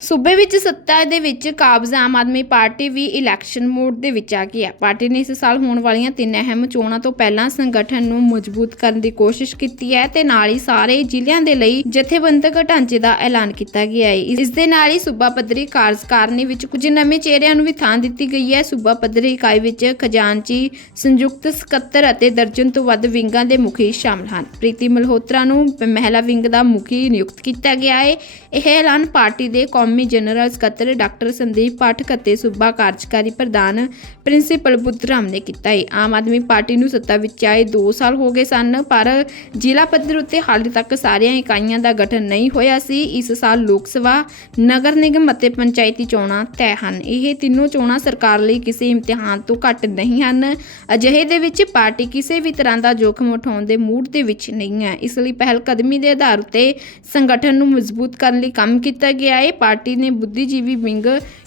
ਸੂਬੇ ਵਿੱਚ ਸੱਤਾ ਦੇ ਵਿੱਚ ਕਾਬਜ਼ ਆਮ ਆਦਮੀ ਪਾਰਟੀ ਵੀ ਇਲੈਕਸ਼ਨ ਮੋਡ ਦੇ ਵਿੱਚ ਆ ਗਈ ਹੈ। ਪਾਰਟੀ ਨੇ ਇਸ ਸਾਲ ਹੋਣ ਵਾਲੀਆਂ ਤਿੰਨ ਅਹਿਮ ਚੋਣਾਂ ਤੋਂ ਪਹਿਲਾਂ ਸੰਗਠਨ ਨੂੰ ਮਜ਼ਬੂਤ ਕਰਨ ਦੀ ਕੋਸ਼ਿਸ਼ ਕੀਤੀ ਹੈ ਤੇ ਨਾਲ ਹੀ ਸਾਰੇ ਜ਼ਿਲ੍ਹਿਆਂ ਦੇ ਲਈ ਜਥੇਬੰਦਕ ਢਾਂਚੇ ਦਾ ਐਲਾਨ ਕੀਤਾ ਗਿਆ ਹੈ। ਇਸ ਦੇ ਨਾਲ ਹੀ ਸੂਬਾ ਪੱਧਰੀ ਕਾਰਜਕਾਰਨੀ ਵਿੱਚ ਕੁਝ ਨਵੇਂ ਚਿਹਰਿਆਂ ਨੂੰ ਵੀ ਥਾਂ ਦਿੱਤੀ ਗਈ ਹੈ। ਸੂਬਾ ਪੱਧਰੀ ਇਕਾਈ ਵਿੱਚ ਖਜ਼ਾਨਚੀ, ਸੰਯੁਕਤ ਸਕੱਤਰ ਅਤੇ ਦਰਜਨ ਤੋਂ ਵੱਧ ਵਿੰਗਾਂ ਦੇ ਮੁਖੀ ਸ਼ਾਮਲ ਹਨ। ਪ੍ਰੀਤੀ ਮਲਹੋਤਰਾ ਨੂੰ ਮਹਿਲਾ ਵਿੰਗ ਦਾ ਮੁਖੀ ਨਿਯੁਕਤ ਕੀਤਾ ਗਿਆ ਹੈ। ਇਹ ਐਲਾਨ ਪਾਰਟੀ ਦੇ ਕੌਮੀ ਜਨਰਲ ਸਕੱਤਰ ਡਾਕਟਰ ਸੰਦੀਪ ਪਾਠਕ ਅਤੇ ਸੂਬਾ ਕਾਰਜਕਾਰੀ ਪ੍ਰਧਾਨ ਪ੍ਰਿੰਸੀਪਲ ਬੁੱਧਰਾਮ ਨੇ ਕੀਤਾ ਹੈ ਆਮ ਆਦਮੀ ਪਾਰਟੀ ਨੂੰ ਸੱਤਾ ਵਿੱਚ ਆਏ 2 ਸਾਲ ਹੋ ਗਏ ਸਨ, ਪਰ ਜ਼ਿਲ੍ਹਾ ਪੱਧਰ ਉੱਤੇ ਹਾਲੇ ਤੱਕ ਸਾਰੀਆਂ ਇਕਾਈਆਂ ਦਾ ਗਠਨ ਨਹੀਂ ਹੋਇਆ ਸੀ। ਇਸ ਸਾਲ ਲੋਕ ਸਭਾ, ਨਗਰ ਨਿਗਮ ਅਤੇ ਪੰਚਾਇਤੀ ਚੋਣਾਂ ਤੈਅ ਹਨ। ਇਹ ਤਿੰਨੋਂ ਚੋਣਾਂ ਸਰਕਾਰ ਲਈ ਕਿਸੇ ਇਮਤਿਹਾਨ ਤੋਂ ਘੱਟ ਨਹੀਂ ਹਨ। ਅਜਿਹੇ ਦੇ ਵਿੱਚ ਪਾਰਟੀ ਕਿਸੇ ਵੀ ਤਰ੍ਹਾਂ ਦਾ ਜੋਖਮ ਉਠਾਉਣ ਦੇ ਮੂਡ ਦੇ ਵਿੱਚ ਨਹੀਂ ਹੈ। ਇਸ ਲਈ ਪਹਿਲ ਕਦਮੀ ਦੇ ਆਧਾਰ ਉੱਤੇ ਸੰਗਠਨ ਨੂੰ ਮਜ਼ਬੂਤ ਕਰਨ ਲਈ ਕੰਮ ਕੀਤਾ ਗਿਆ ਹੈ। ਪਾਰਟੀ ਨੇ ਬੁੱਧੀਜੀਵੀ wing,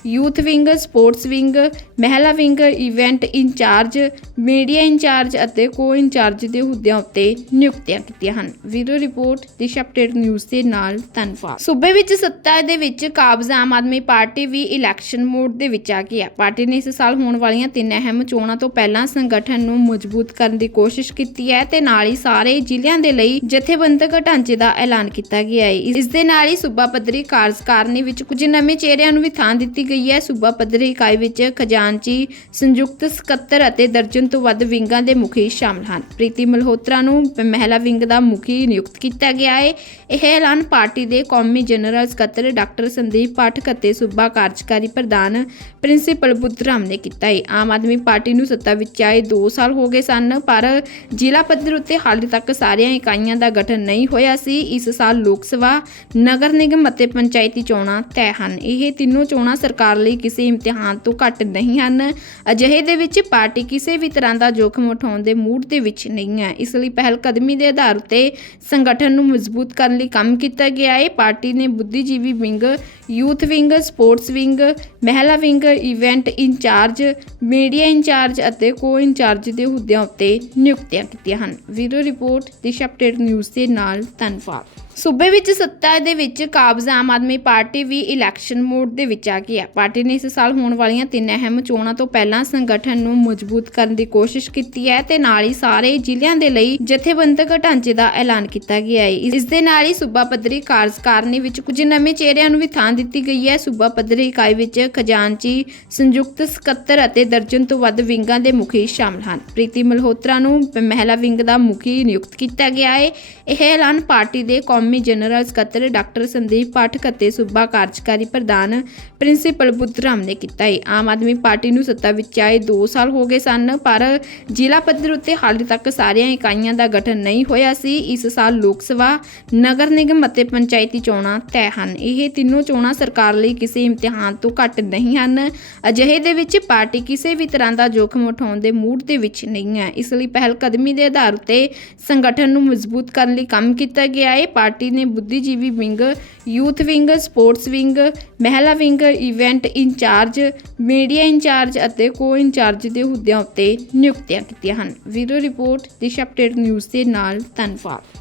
youth wing, sports wing, ਮਹਿਲਾ wing, event incharge, media incharge ਅਤੇ ਕੋ ਇੰਚਾਰਜ ਦੇ ਅਹੁਦਿਆਂ ਉੱਤੇ ਨਿਯੁਕਤੀਆਂ ਕੀਤੀਆਂ ਹਨ। Video report, Disha update news ਦੇ ਨਾਲ ਧੰਨਵਾਦ। ਸੂਬੇ ਵਿੱਚ ਸੱਤਾ ਦੇ ਵਿੱਚ ਕਾਬਜ਼ ਆਮ ਆਦਮੀ ਪਾਰਟੀ ਵੀ ਇਲੈਕਸ਼ਨ ਮੋਡ ਦੇ ਵਿੱਚ ਆ ਗਈ ਹੈ। ਪਾਰਟੀ ਨੇ ਇਸ ਸਾਲ ਹੋਣ ਵਾਲੀਆਂ ਤਿੰਨ ਅਹਿਮ ਚੋਣਾਂ ਤੋਂ ਪਹਿਲਾਂ ਸੰਗਠਨ ਨੂੰ ਮਜ਼ਬੂਤ ਕਰਨ ਦੀ ਕੋਸ਼ਿਸ਼ ਕੀਤੀ ਹੈ ਤੇ ਨਾਲ ਹੀ ਸਾਰੇ ਜ਼ਿਲ੍ਹਿਆਂ ਦੇ ਲਈ ਜਥੇਬੰਦਕ ਢਾਂਚੇ ਦਾ ਐਲਾਨ ਕੀਤਾ ਗਿਆ ਹੈ। ਇਸ ਦੇ ਨਾਲ ਹੀ ਸੂਬਾ ਪੱਧਰੀ ਕਾਰਜਕਾਰਨੀ ਵਿੱਚ ਕੁਝ ਨਵੇਂ ਚਿਹਰਿਆਂ ਨੂੰ ਵੀ ਥਾਂ ਦਿੱਤੀ ਗਈ ਹੈ। ਸੂਬਾ ਪੱਧਰੀ ਇਕਾਈ ਵਿੱਚ ਖਜ਼ਾਨਚੀ, ਸੰਯੁਕਤ ਸਕੱਤਰ ਅਤੇ ਦਰਜਨ ਤੋਂ ਵੱਧ ਵਿੰਗਾਂ ਦੇ ਮੁਖੀ ਸ਼ਾਮਲ ਹਨ। ਪ੍ਰੀਤੀ ਮਲਹੋਤਰਾ ਨੂੰ ਮਹਿਲਾ ਵਿੰਗ ਦਾ ਮੁਖੀ ਨਿਯੁਕਤ ਕੀਤਾ ਗਿਆ ਹੈ। ਇਹ ਐਲਾਨ ਪਾਰਟੀ ਦੇ ਕੌਮੀ ਜਨਰਲ ਸਕੱਤਰ ਡਾਕਟਰ ਸੰਦੀਪ ਪਾਠਕ ਅਤੇ ਸੂਬਾ ਕਾਰਜਕਾਰੀ ਪ੍ਰਧਾਨ ਪ੍ਰਿੰਸੀਪਲ ਬੁੱਧਰਾਮ ਨੇ ਕੀਤਾ ਹੈ। ਆਮ ਆਦਮੀ ਪਾਰਟੀ ਨੂੰ ਸੱਤਾ ਵਿੱਚ ਆਏ 2 ਸਾਲ ਹੋ ਗਏ ਸਨ, ਪਰ ਜ਼ਿਲ੍ਹਾ ਪੱਧਰ ਉੱਤੇ ਹਾਲੇ ਤੱਕ ਸਾਰੀਆਂ ਇਕਾਈਆਂ ਦਾ ਗਠਨ ਨਹੀਂ ਹੋਇਆ ਸੀ। ਇਸ ਸਾਲ ਲੋਕ ਸਭਾ, ਨਗਰ ਨਿਗਮ ਅਤੇ ਪੰਚਾਇਤੀ ਚੋਣਾਂ ਤੈਅ ਹਨ। ਇਹ ਤਿੰਨੋਂ ਚੋਣਾਂ ਸਰਕਾਰ ਲਈ ਕਿਸੇ ਇਮਤਿਹਾਨ ਤੋਂ ਘੱਟ ਨਹੀਂ ਹਨ। ਅਜਿਹੇ ਦੇ ਵਿੱਚ ਪਾਰਟੀ ਕਿਸੇ ਵੀ ਤਰ੍ਹਾਂ ਦਾ ਜੋਖਮ ਉਠਾਉਣ ਦੇ ਮੂਡ ਦੇ ਵਿੱਚ ਨਹੀਂ ਹੈ। ਇਸ ਲਈ ਪਹਿਲ ਕਦਮੀ ਦੇ ਆਧਾਰ ਉੱਤੇ ਸੰਗਠਨ ਨੂੰ ਮਜ਼ਬੂਤ ਕਰਨ ਲਈ ਕੰਮ ਕੀਤਾ ਗਿਆ। ਹੈ ਪਾਰਟੀ ਨੇ ਬੁੱਧੀਜੀਵੀ wing, youth wing, sports wing, ਮਹਿਲਾ wing, event incharge, media incharge ਅਤੇ ਕੋ ਇੰਚਾਰਜ ਦੇ ਅਹੁਦਿਆਂ ਉੱਤੇ ਨਿਯੁਕਤੀਆਂ ਕੀਤੀਆਂ ਹਨ। Video report, Disha update news ਦੇ ਨਾਲ ਧੰਨਵਾਦ। ਸੂਬੇ ਵਿੱਚ ਸੱਤਾ ਦੇ ਵਿੱਚ ਕਾਬਜ਼ ਆਮ ਆਦਮੀ ਪਾਰਟੀ ਵੀ ਇਲੈਕਸ਼ਨ ਮੋਡ ਦੇ ਵਿੱਚ ਆ ਗਈ ਹੈ। ਪਾਰਟੀ ਨੇ ਇਸ ਸਾਲ ਹੋਣ ਵਾਲੀਆਂ ਤਿੰਨ ਅਹਿਮ ਚੋਣਾਂ ਤੋਂ ਪਹਿਲਾਂ ਸੰਗਠਨ ਨੂੰ ਮਜ਼ਬੂਤ ਕਰਨ ਦੀ ਕੋਸ਼ਿਸ਼ ਕੀਤੀ ਹੈ ਤੇ ਨਾਲ ਹੀ ਸਾਰੇ ਜ਼ਿਲ੍ਹਿਆਂ ਦੇ ਲਈ ਜਥੇਬੰਦਕ ਢਾਂਚੇ ਦਾ ਐਲਾਨ ਕੀਤਾ ਗਿਆ ਹੈ। ਇਸ ਦੇ ਨਾਲ ਹੀ ਸੂਬਾ ਪੱਧਰੀ ਕਾਰਜਕਾਰਨੀ ਵਿੱਚ ਕੁਝ ਨਵੇਂ ਚਿਹਰਿਆਂ ਨੂੰ ਵੀ ਥਾਂ ਦਿੱਤੀ ਗਈ ਹੈ। ਸੂਬਾ ਪੱਧਰੀ ਇਕਾਈ ਵਿੱਚ ਖਜ਼ਾਨਚੀ, ਸੰਯੁਕਤ ਸਕੱਤਰ ਅਤੇ ਦਰਜਨ ਤੋਂ ਵੱਧ ਵਿੰਗਾਂ ਦੇ ਮੁਖੀ ਸ਼ਾਮਲ ਹਨ। ਪ੍ਰੀਤੀ ਮਲਹੋਤਰਾ ਨੂੰ ਮਹਿਲਾ ਵਿੰਗ ਦਾ ਮੁਖੀ ਨਿਯੁਕਤ ਕੀਤਾ ਗਿਆ ਹੈ। ਇਹ ਐਲਾਨ ਪਾਰਟੀ ਦੇ ਕੌਮੀ ਜਨਰਲ ਸਕੱਤਰ ਡਾਕਟਰ ਸੰਦੀਪ ਪਾਠਕ ਅਤੇ ਸੂਬਾ ਕਾਰਜਕਾਰੀ ਪ੍ਰਧਾਨ ਪ੍ਰਿੰਸੀਪਲ ਬੁੱਧਰਾਮ ਨੇ ਕੀਤਾ ਹੈ ਆਮ ਆਦਮੀ ਪਾਰਟੀ ਨੂੰ ਸੱਤਾ ਵਿੱਚ ਆਏ 2 ਸਾਲ ਹੋ ਗਏ ਸਨ, ਪਰ ਜ਼ਿਲ੍ਹਾ ਪੱਧਰ ਉੱਤੇ ਹਾਲੇ ਤੱਕ ਸਾਰੀਆਂ ਇਕਾਈਆਂ ਦਾ ਗਠਨ ਨਹੀਂ ਹੋਇਆ ਸੀ। ਇਸ ਸਾਲ ਲੋਕ ਸਭਾ, ਨਗਰ ਨਿਗਮ ਅਤੇ ਪੰਚਾਇਤੀ ਚੋਣਾਂ ਤੈਅ ਹਨ। ਇਹ ਤਿੰਨੋਂ ਚੋਣਾਂ ਸਰਕਾਰ ਲਈ ਕਿਸੇ ਇਮਤਿਹਾਨ ਤੋਂ ਘੱਟ ਨਹੀਂ ਹਨ। ਅਜਿਹੇ ਦੇ ਵਿੱਚ ਪਾਰਟੀ ਕਿਸੇ ਵੀ ਤਰ੍ਹਾਂ ਦਾ ਜੋਖਮ ਉਠਾਉਣ ਦੇ ਮੂਡ ਦੇ ਵਿੱਚ ਨਹੀਂ ਹੈ। ਇਸ ਲਈ ਪਹਿਲ ਕਦਮੀ ਦੇ ਆਧਾਰ ਉੱਤੇ ਸੰਗਠਨ ਨੂੰ ਮਜ਼ਬੂਤ ਕਰਨ ਲਈ ਕੰਮ ਕੀਤਾ ਗਿਆ ਹੈ। ਪਾਰਟੀ ਨੇ ਬੁੱਧੀਜੀਵੀ wing, youth wing, sports wing, ਮਹਿਲਾ wing, event incharge, media incharge ਅਤੇ ਕੋ ਇੰਚਾਰਜ ਦੇ ਅਹੁਦਿਆਂ ਉੱਤੇ ਨਿਯੁਕਤੀਆਂ ਕੀਤੀਆਂ ਹਨ। Video report, Disha update news ਦੇ ਨਾਲ ਧੰਨਵਾਦ।